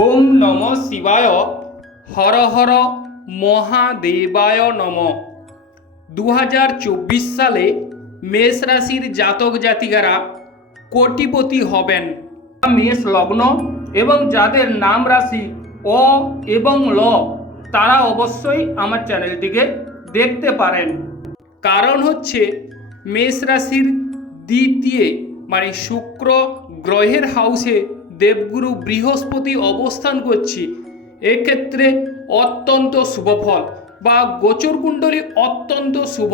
ওম নম শিবায় হর হর মহাদেবায় নম। দু চব্বিশ সালে মেষ রাশির জাতক জাতিকারা কোটিপতি হবেন। মেষ লগ্ন এবং যাদের নাম রাশি অ এবং ল, তারা অবশ্যই আমার চ্যানেলটিকে দেখতে পারেন। কারণ হচ্ছে মেষ রাশির দ্বিতীয় মানে শুক্র গ্রহের হাউসে দেবগুরু বৃহস্পতি অবস্থান করছে। এক্ষেত্রে অত্যন্ত শুভ ফল বা গোচর কুণ্ডলী অত্যন্ত শুভ।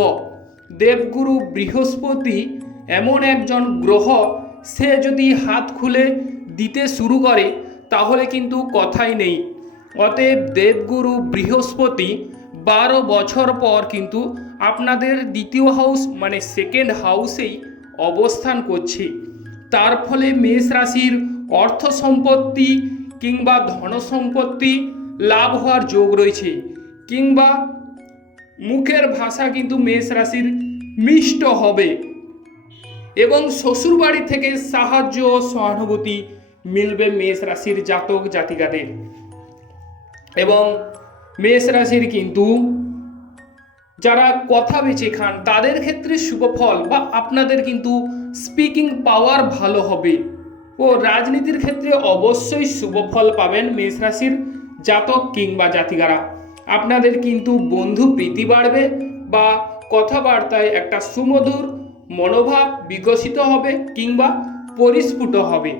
দেবগুরু বৃহস্পতি এমন একজন গ্রহ, সে যদি হাত খুলে দিতে শুরু করে, তাহলে কিন্তু কথাই নেই। অতএব দেবগুরু বৃহস্পতি বারো বছর পর কিন্তু আপনাদের দ্বিতীয় হাউস মানে সেকেন্ড হাউসেই অবস্থান করছে। তার ফলে মেষ রাশির অর্থ সম্পত্তি কিংবা ধন সম্পত্তি লাভ হওয়ার যোগ রয়েছে, কিংবা মুখের ভাষা কিন্তু মেষ রাশির মিষ্ট হবে এবং শ্বশুরবাড়ি থেকে সাহায্য ও সহানুভূতি মিলবে মেষ রাশির জাতক জাতিকাদের। এবং মেষ রাশির কিন্তু যারা কথা বেছে খান, তাদের ক্ষেত্রে শুভ ফল বা আপনাদের কিন্তু স্পিকিং পাওয়ার ভালো হবে। ও রাজনীতির ক্ষেত্রে অবশ্যই শুভ ফল পাবেন মেষ রাশির জাতক কিংবা জাতিকারা। আপনাদের কিন্তু বন্ধু প্রীতি বাড়বে বা কথাবার্তায় একটা সুমধুর মনোভাব বিকশিত হবে কিংবা পরিস্ফুট হবে।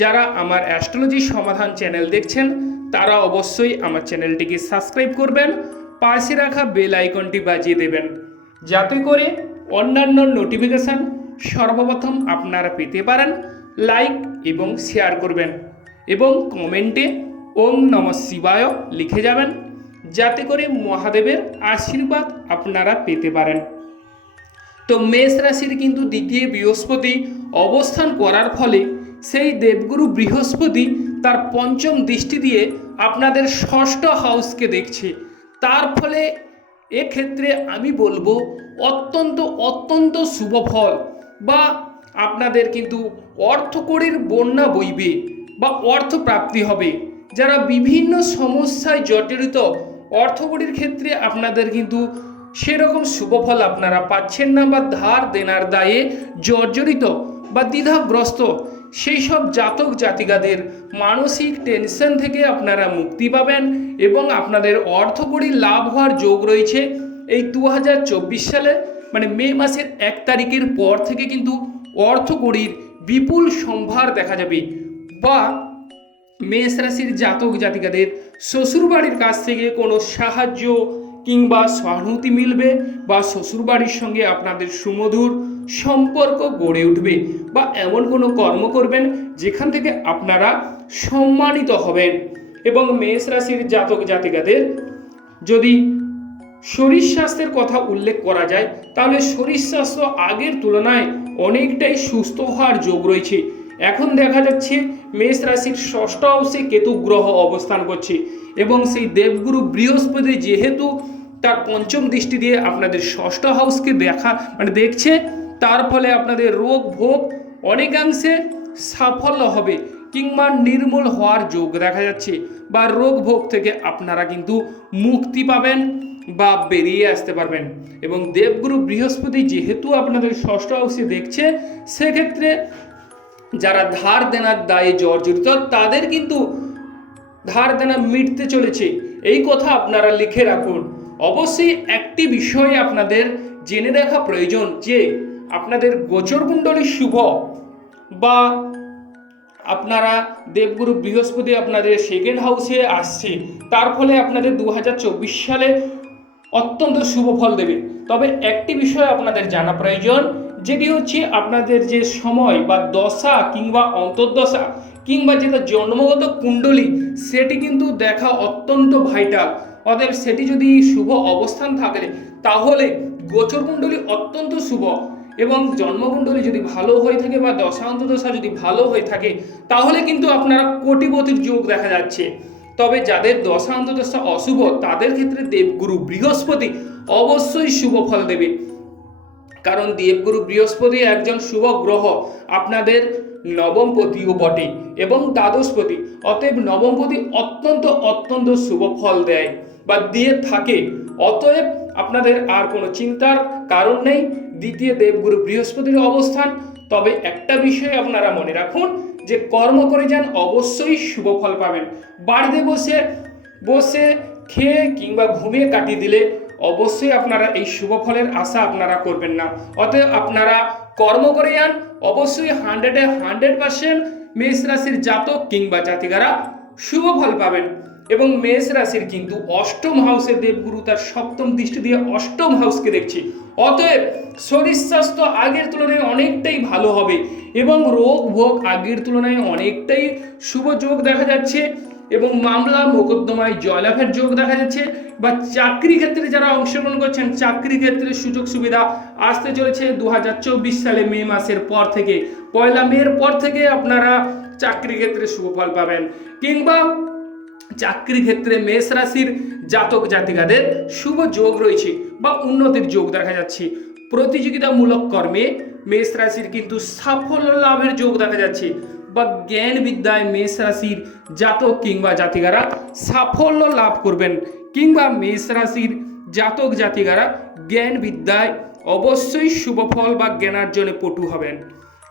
যারা আমার অ্যাস্ট্রোলজি সমাধান চ্যানেল দেখছেন, তারা অবশ্যই আমার চ্যানেলটিকে সাবস্ক্রাইব করবেন, পাশে রাখা বেল আইকনটি বাজিয়ে দেবেন, যাতে করে অন্যান্য নোটিফিকেশান সর্বপ্রথম আপনারা পেতে পারেন। লাইক এবং শেয়ার করবেন এবং কমেন্টে ওম নম শিবায় লিখে যাবেন। যাতে করে মহাদেবের আশীর্বাদ আপনারা পেতে পারেন। তো মেষ রাশির কিন্তু দ্বিতীয় বৃহস্পতি অবস্থান করার ফলে সেই দেবগুরু বৃহস্পতি তার পঞ্চম দৃষ্টি দিয়ে আপনাদের ষষ্ঠ হাউসকে দেখছে। তার ফলে এক্ষেত্রে আমি বলব অত্যন্ত অত্যন্ত শুভ ফল বা আপনাদের কিন্তু অর্থকড়ির বন্যা বইবে বা অর্থ প্রাপ্তি হবে। যারা বিভিন্ন সমস্যায় জর্জরিত অর্থকড়ির ক্ষেত্রে আপনাদের কিন্তু সেরকম শুভ ফল আপনারা পাচ্ছেন না বা ধার দেনার দায়ে জর্জরিত বা দ্বিধাগ্রস্ত সেই সব জাতক জাতিকাদের মানসিক টেনশন থেকে আপনারা মুক্তি পাবেন এবং আপনাদের অর্থকড়ি লাভ হওয়ার যোগ রয়েছে। এই দু হাজার চব্বিশ সালে মানে মে মাসের এক তারিখের পর থেকে কিন্তু অর্থকড়ির বিপুল সম্ভার দেখা যাবে বা মেষ রাশির জাতক জাতিকাদের শ্বশুরবাড়ির কাছ থেকে কোনো সাহায্য কিংবা সহানুভূতি মিলবে বা শ্বশুরবাড়ির সঙ্গে আপনাদের সুমধুর সম্পর্ক গড়ে উঠবে বা এমন কোনো কর্ম করবেন যেখান থেকে আপনারা সম্মানিত হবেন। এবং মেষ রাশির জাতক জাতিকাদের যদি শরীর স্বাস্থ্যের কথা উল্লেখ করা যায়, তাহলে শরীর স্বাস্থ্য আগের তুলনায় অনেকটাই সুস্থ হওয়ার যোগ রয়েছে। এখন দেখা যাচ্ছে, মেষ রাশির ষষ্ঠ হাউসে কেতু গ্রহ অবস্থান করছে এবং সেই দেবগুরু বৃহস্পতি যেহেতু তার পঞ্চম দৃষ্টি দিয়ে আপনাদের ষষ্ঠ হাউসকে দেখা মানে দেখছে, তার ফলে আপনাদের রোগ, ভোগ অনেকাংশে সাফল্য হবে কিংবা নির্মূল হওয়ার যোগ দেখা যাচ্ছে বা রোগ ভোগ থেকে আপনারা কিন্তু মুক্তি পাবেন। বা বেরিয়ে আসতে পারবেন। এবং দেবগুরু বৃহস্পতি যেহেতু আপনাদের ষষ্ঠ হাউসে দেখছে, সেক্ষেত্রে যারা ধার দেনার দায়ে জর্জরিত, তাদের কিন্তু ধার দেনা মিটতে চলেছে। এই কথা আপনারা লিখে রাখুন। অবশ্যই একটি বিষয় আপনাদের জেনে রাখা প্রয়োজন যে, আপনাদের গোচর কুণ্ডলী শুভ বা আপনারা দেবগুরু বৃহস্পতি আপনাদের সেকেন্ড হাউসে আসছে। তার ফলে আপনাদের দু হাজার চব্বিশ সালে অত্যন্ত শুভ ফল দেবে। তবে একটি বিষয় আপনাদের জানা প্রয়োজন, যেটি হচ্ছে আপনাদের যে সময় বা দশা কিংবা অন্তর্দশা কিংবা যেটা জন্মগত কুণ্ডলী, সেটি কিন্তু দেখা অত্যন্ত ভাইটাল অতএব সেটি যদি শুভ অবস্থান থাকে তাহলে গোচর কুণ্ডলী অত্যন্ত শুভ এবং জন্মকুণ্ডলী যদি ভালো হয়ে থাকে বা দশা অন্তর্দশা যদি ভালো হয়ে থাকে, তাহলে কিন্তু আপনারা কোটিপতির যোগ দেখা যাচ্ছে। তবে যাদের দশা অন্তর্দশা অশুভ, তাদের ক্ষেত্রে দেবগুরু বৃহস্পতি অবশ্যই শুভ ফল দেবে। কারণ দেবগুরু বৃহস্পতি একজন শুভ গ্রহ, আপনাদের নবমপতিও বটে এবং দ্বাদশপতি। অতএব নবমপতি অত্যন্ত অত্যন্ত শুভ ফল দেয় বা দিয়ে থাকে। অতএব আপনাদের আর কোনো চিন্তার কারণ নেই। দ্বিতীয় দেবগুরু বৃহস্পতির অবস্থান। তবে একটা বিষয় আপনারা মনে রাখুন যে কর্ম করে যান অবশ্যই শুভ ফল পাবেন। বাড়িতে বসে বসে খেয়ে কিংবা ঘুমিয়ে কাটিয়ে দিলে অবশ্যই আপনারা এই শুভ ফলের আশা আপনারা করবেন না। অতএব আপনারা কর্ম করে যান, অবশ্যই হান্ড্রেডে হান্ড্রেড পার্সেন্ট মেষ রাশির জাতক কিংবা জাতিকারা শুভ ফল পাবেন। এবং মেষ রাশির কিন্তু অষ্টম হাউসের দেবগুরু তার সপ্তম দৃষ্টি দিয়ে অষ্টম হাউসকে দেখছি। অতএব শরীর স্বাস্থ্য আগের তুলনায় অনেকটাই ভালো হবে এবং রোগ ভোগ আগের তুলনায় অনেকটাই শুভ যোগ দেখা যাচ্ছে এবং মামলা, মোকদ্দমায় জয়লাভের যোগ দেখা যাচ্ছে বা চাকরি ক্ষেত্রে যারা অংশগ্রহণ করছেন, চাকরি ক্ষেত্রে সুযোগ সুবিধা আসতে চলেছে দু হাজার চব্বিশ সালে মে মাসের পর থেকে। পয়লা মের পর থেকে আপনারা চাকরি ক্ষেত্রে শুভ ফল পাবেন। কিংবা চাকরি ক্ষেত্রে মেষ রাশির জাতক জাতিকাদের শুভ যোগ রয়েছে বা উন্নতির যোগ দেখা যাচ্ছে। প্রতিযোগিতামূলক কর্মে মেষ রাশির কিন্তু সাফল্য লাভের যোগ দেখা যাচ্ছে বা জ্ঞান বিদ্যায় মেষ রাশির জাতক কিংবা জাতিকারা সাফল্য লাভ করবেন কিংবা মেষ রাশির জাতক জাতিকারা জ্ঞান বিদ্যায় অবশ্যই শুভ ফল বা জ্ঞানার্জনে পটু হবেন।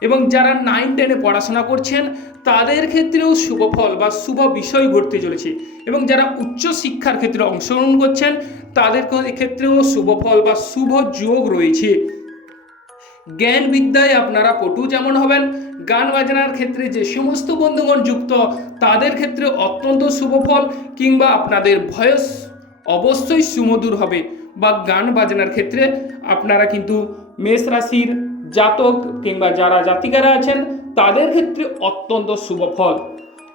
এবং যারা নাইন টেনে পড়াশোনা করছেন, তাদের ক্ষেত্রেও শুভ ফল বা শুভ বিষয় ঘটতে চলেছে। এবং যারা উচ্চ শিক্ষার ক্ষেত্রে অংশগ্রহণ করছেন, তাদের ক্ষেত্রেও শুভ ফল বা শুভ যোগ রয়েছে। জ্ঞান বিদ্যায় আপনারা পটু যেমন হবেন, গান বাজনার ক্ষেত্রে যে সমস্ত বন্ধুগণ যুক্ত, তাদের ক্ষেত্রে অত্যন্ত শুভ ফল কিংবা আপনাদের ভয়েস অবশ্যই সুমধুর হবে। বা গান বাজনার ক্ষেত্রে আপনারা কিন্তু মেষ রাশির জাতক কিংবা যারা জাতিকারা আছেন, তাদের ক্ষেত্রে অত্যন্ত শুভ ফল।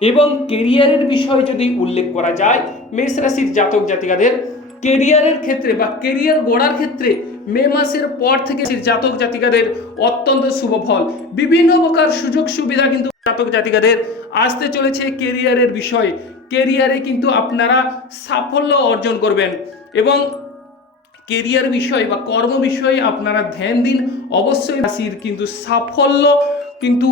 এবং কেরিয়ারের বিষয়ে যদি উল্লেখ করা যায়, মেষ রাশির জাতক জাতিকাদের কেরিয়ারের ক্ষেত্রে বা কেরিয়ার গড়ার ক্ষেত্রে মে মাসের পর থেকে জাতক জাতিকাদের অত্যন্ত শুভ ফল। বিভিন্ন প্রকার সুযোগ সুবিধা কিন্তু জাতক জাতিকাদের আসতে চলেছে কেরিয়ারের বিষয়ে। কেরিয়ারে কিন্তু আপনারা সাফল্য অর্জন করবেন। এবং কেরিয়ার বিষয় বা কর্ম বিষয়ে আপনারা ধ্যান দিন। অবশ্যই রাশির কিন্তু সাফল্য কিন্তু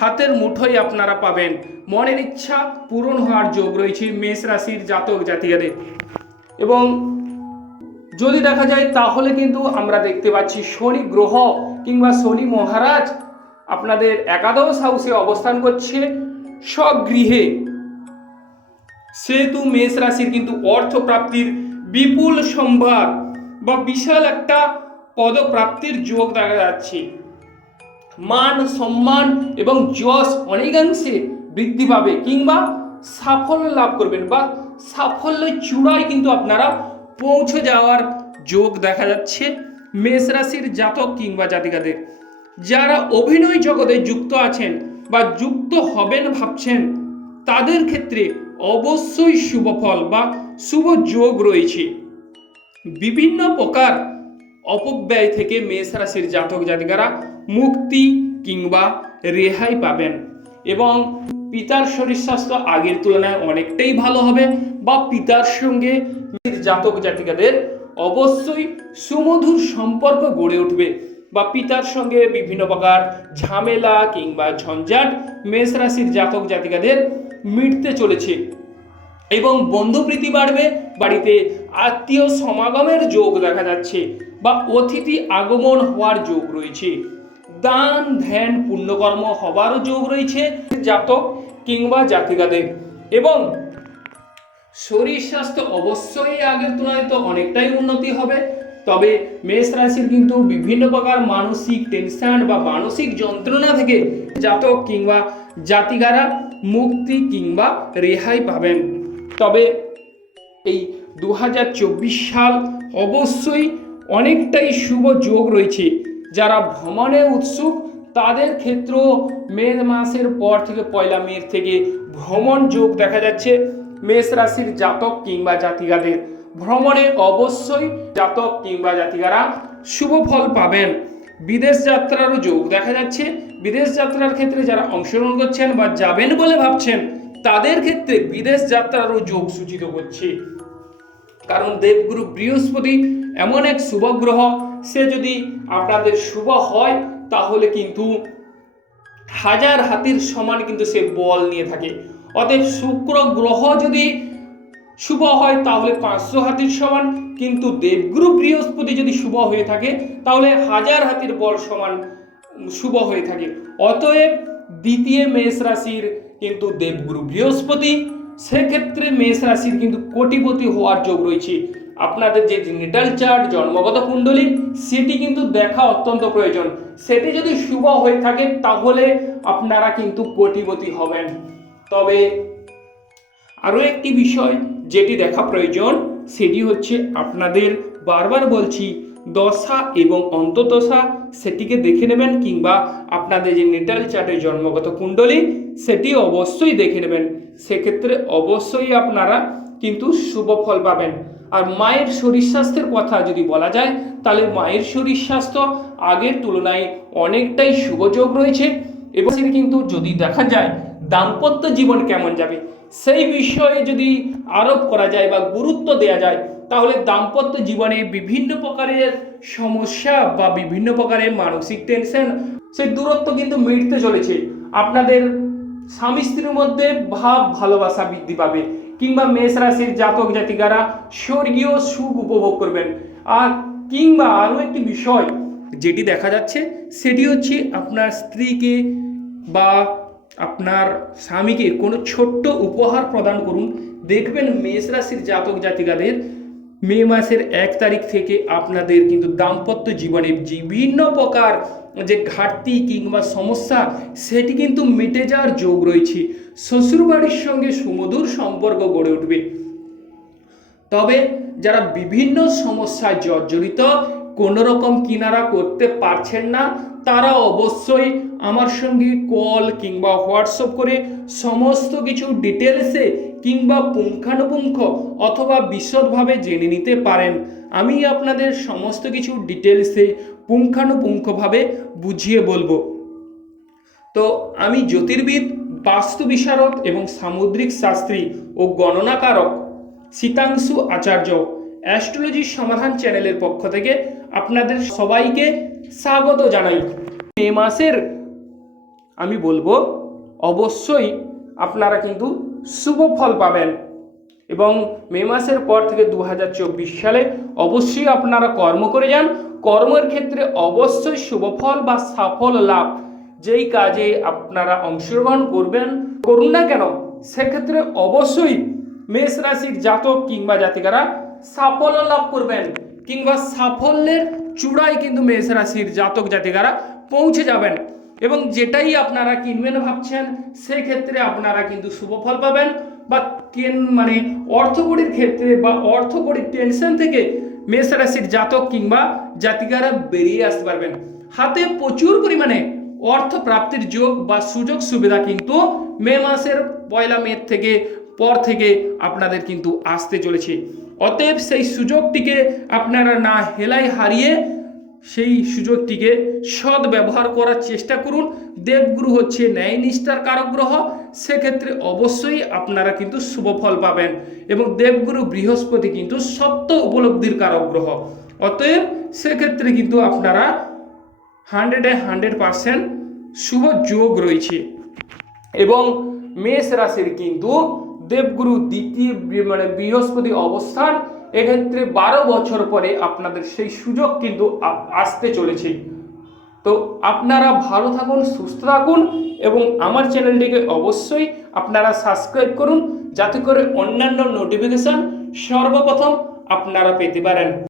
হাতের মুঠোয় আপনারা পাবেন। মনের ইচ্ছা পূরণ হওয়ার যোগ রয়েছে মেষ রাশির জাতক জাতিকাদের। এবং যদি দেখা যায় তাহলে কিন্তু আমরা দেখতে পাচ্ছি শনি গ্রহ কিংবা শনি মহারাজ আপনাদের একাদশ হাউসে অবস্থান করছে স্বগৃহে। সেহেতু মেষ রাশির কিন্তু অর্থ প্রাপ্তির বিপুল সম্ভার। বা বিশাল একটা পদপ্রাপ্তির যোগ দেখা যাচ্ছে। মান, সম্মান এবং যশ অনেকাংশে বৃদ্ধি পাবে কিংবা সাফল্য লাভ করবেন বা সাফল্যের চূড়ায় কিন্তু আপনারা পৌঁছে যাওয়ার যোগ দেখা যাচ্ছে মেষ রাশির জাতক কিংবা জাতিকাদের। যারা অভিনয় জগতে যুক্ত আছেন বা যুক্ত হবেন ভাবছেন, তাদের ক্ষেত্রে অবশ্যই শুভ ফল বা শুভ যোগ রয়েছে। বিভিন্ন প্রকার অপব্যয় থেকে মেষ রাশির জাতক জাতিকারা মুক্তি কিংবা রেহাই পাবেন। এবং পিতার শরীর স্বাস্থ্য আগের তুলনায় অনেকটাই ভালো হবে বা পিতার সঙ্গে জাতক জাতিকাদের অবশ্যই সুমধুর সম্পর্ক গড়ে উঠবে বা পিতার সঙ্গে বিভিন্ন প্রকার ঝামেলা কিংবা ঝঞ্ঝাট মেষ রাশির জাতক জাতিকাদের মিটতে চলেছে। এবং বন্ধুপ্রীতি বাড়বে, বাড়িতে আত্মীয় সমাগমের যোগ দেখা যাচ্ছে বা অতিথি আগমন হওয়ার যোগ রয়েছে। দান, ধ্যান, পুণ্যকর্ম হবারও যোগ রয়েছে জাতক কিংবা জাতিকাদের। এবং শরীর স্বাস্থ্য অবশ্যই আগের তুলনায় তো অনেকটাই উন্নতি হবে। তবে মেষ রাশির কিন্তু বিভিন্ন প্রকার মানসিক টেনশন বা মানসিক যন্ত্রণা থেকে জাতক কিংবা জাতিকারা মুক্তি কিংবা রেহাই পাবেন। তবে এই দু হাজার চব্বিশ সাল অবশ্যই অনেকটাই শুভ যোগ রয়েছে। যারা ভ্রমণে উৎসুক, তাদের ক্ষেত্রেও মে মাসের পর থেকে পয়লা মে থেকে ভ্রমণ যোগ দেখা যাচ্ছে মেষ রাশির জাতক কিংবা জাতিকাদের। ভ্রমণে অবশ্যই জাতক কিংবা জাতিকারা শুভ ফল পাবেন। বিদেশ যাত্রারও যোগ দেখা যাচ্ছে। বিদেশ যাত্রার ক্ষেত্রে যারা অংশগ্রহণ করছেন বা যাবেন বলে ভাবছেন, তাদের ক্ষেত্রে বিদেশ যাত্রারও যোগ সূচিত করছে। কারণ দেবগুরু বৃহস্পতি এমন এক শুভ গ্রহ সে যদি আপনাদের শুভ হয়, তাহলে কিন্তু হাজার হাতির সমান কিন্তু সে বল নিয়ে থাকে। অতএব শুক্র গ্রহ যদি শুভ হয়, তাহলে পাঁচশো হাতির সমান। কিন্তু দেবগুরু বৃহস্পতি যদি শুভ হয়ে থাকে, তাহলে হাজার হাতির বল সমান শুভ হয়ে থাকে। অতএব দ্বিতীয় মেষ রাশির কিন্তু দেবগুরু বৃহস্পতি সেক্ষেত্রে মেষ রাশির কিন্তু কোটিপতি হওয়ার যোগ রয়েছে। আপনাদের যে নিটাল চার্ট জন্মগত কুণ্ডলী, সেটি কিন্তু দেখা অত্যন্ত প্রয়োজন। সেটি যদি শুভ হয়ে থাকে, তাহলে আপনারা কিন্তু কোটিপতি হবেন। তবে আরও একটি বিষয় যেটি দেখা প্রয়োজন, সেটি হচ্ছে আপনাদের বারবার বলছি দশা এবং অন্তদশা সেটিকে দেখে নেবেন কিংবা আপনাদের যে নেটাল চার্টের জন্মগত কুণ্ডলী, সেটি অবশ্যই দেখে নেবেন। সেক্ষেত্রে অবশ্যই আপনারা কিন্তু শুভ ফল পাবেন। আর মায়ের শরীর স্বাস্থ্যের কথা যদি বলা যায়, তাহলে মায়ের শরীর স্বাস্থ্য আগের তুলনায় অনেকটাই শুভযোগ রয়েছে। এবং কিন্তু যদি দেখা যায়, দাম্পত্য জীবন কেমন যাবে? সেই বিষয়ে যদি আরোপ করা যায় বা গুরুত্ব দেওয়া যায়, তাহলে দাম্পত্য জীবনে বিভিন্ন প্রকারের সমস্যা বা বিভিন্ন প্রকারের মানসিক টেনশন সেই দূরত্ব কিন্তু মিটতে চলেছে। আপনাদের স্বামী স্ত্রীর মধ্যে ভাব ভালোবাসা বৃদ্ধি পাবে কিংবা মেষ রাশির জাতক জাতিকারা স্বর্গীয় সুখ উপভোগ করবেন। আর কিংবা আরও একটি বিষয় যেটি দেখা যাচ্ছে, সেটি হচ্ছে আপনার স্ত্রীকে বা আপনার স্বামীকে কোনো ছোট্ট উপহার প্রদান করুন। দেখবেন মেষ রাশির জাতক জাতিকাদের মে মাসের এক তারিখ থেকে আপনাদের কিন্তু দাম্পত্য জীবনে বিভিন্ন প্রকার যে ঘাটতি কিংবা সমস্যা, সেটি কিন্তু মিটে যাওয়ার যোগ রয়েছে। শ্বশুরবাড়ির সঙ্গে সুমধুর সম্পর্ক গড়ে উঠবে। তবে যারা বিভিন্ন সমস্যায় জর্জরিত কোনো রকম কিনারা করতে পারছেন না, তারা অবশ্যই আমার সঙ্গে কল কিংবা হোয়াটসঅ্যাপ করে সমস্ত কিছু ডিটেলসে কিংবা পুঙ্খানুপুঙ্খ অথবা বিশদভাবে জেনে নিতে পারেন। আমি আপনাদের সমস্ত কিছু ডিটেলসে পুঙ্খানুপুঙ্খভাবে বুঝিয়ে বলব। তো আমি জ্যোতির্বিদ, বাস্তু বিশারদ এবং সামুদ্রিক শাস্ত্রী ও গণনাকারক শীতাংশু আচার্য অ্যাস্ট্রোলজির সমাধান চ্যানেলের পক্ষ থেকে আপনাদের সবাইকে স্বাগত জানাই। মে মাসের, আমি বলব, অবশ্যই আপনারা কিন্তু শুভ ফল পাবেন। এবং মে মাসের পর থেকে দু হাজার চব্বিশ সালে অবশ্যই আপনারা কর্ম করে যান। কর্মের ক্ষেত্রে অবশ্যই শুভ ফল বা সাফল লাভ। যেই কাজে আপনারা অংশগ্রহণ করবেন, করুন না কেন, সেক্ষেত্রে অবশ্যই মেষ রাশির জাতক কিংবা জাতিকারা সাফল্য লাভ করবেন কিংবা সাফল্যের চূড়ায় কিন্তু মেষ রাশির জাতক জাতিকারা পৌঁছে যাবেন এবং যেটাই আপনারা কিনবেন ভাবছেন সেই ক্ষেত্রে আপনারা কিন্তু শুভ ফল পাবেন বা কেন মানে অর্থকড়ির ক্ষেত্রে বা অর্থকড়ির টেনশন থেকে মেষ রাশির জাতক কিংবা জাতিকারা বেরিয়ে আসতে পারবেন। হাতে প্রচুর পরিমাণে অর্থ প্রাপ্তির যোগ বা সুযোগ সুবিধা কিন্তু মে মাসের পয়লা মে থেকে পর থেকে আপনাদের কিন্তু আসতে চলেছে। অতএব সেই সুযোগটিকে আপনারা না হেলাই হারিয়ে সেই সুযোগটিকে সৎ ব্যবহার করার চেষ্টা করুন। দেবগুরু হচ্ছে ন্যায় নিষ্ঠার কারক গ্রহ সেক্ষেত্রে অবশ্যই আপনারা কিন্তু শুভ ফল পাবেন এবং দেবগুরু বৃহস্পতি কিন্তু সত্য উপলব্ধির কারক গ্রহ অতএব সেক্ষেত্রে কিন্তু আপনারা হান্ড্রেডে হান্ড্রেড পারসেন্ট শুভ যোগ রয়েছে। এবং মেষ রাশির কিন্তু দেবগুরু দ্বিতীয় মানে বৃহস্পতি অবস্থান, এক্ষেত্রে বারো বছর পরে আপনাদের সেই সুযোগ কিন্তু আসতে চলেছে। তো আপনারা ভালো থাকুন, সুস্থ থাকুন এবং আমার চ্যানেলটিকে অবশ্যই আপনারা সাবস্ক্রাইব করুন, যাতে করে অন্যান্য নোটিফিকেশান সর্বপ্রথম আপনারা পেতে পারেন।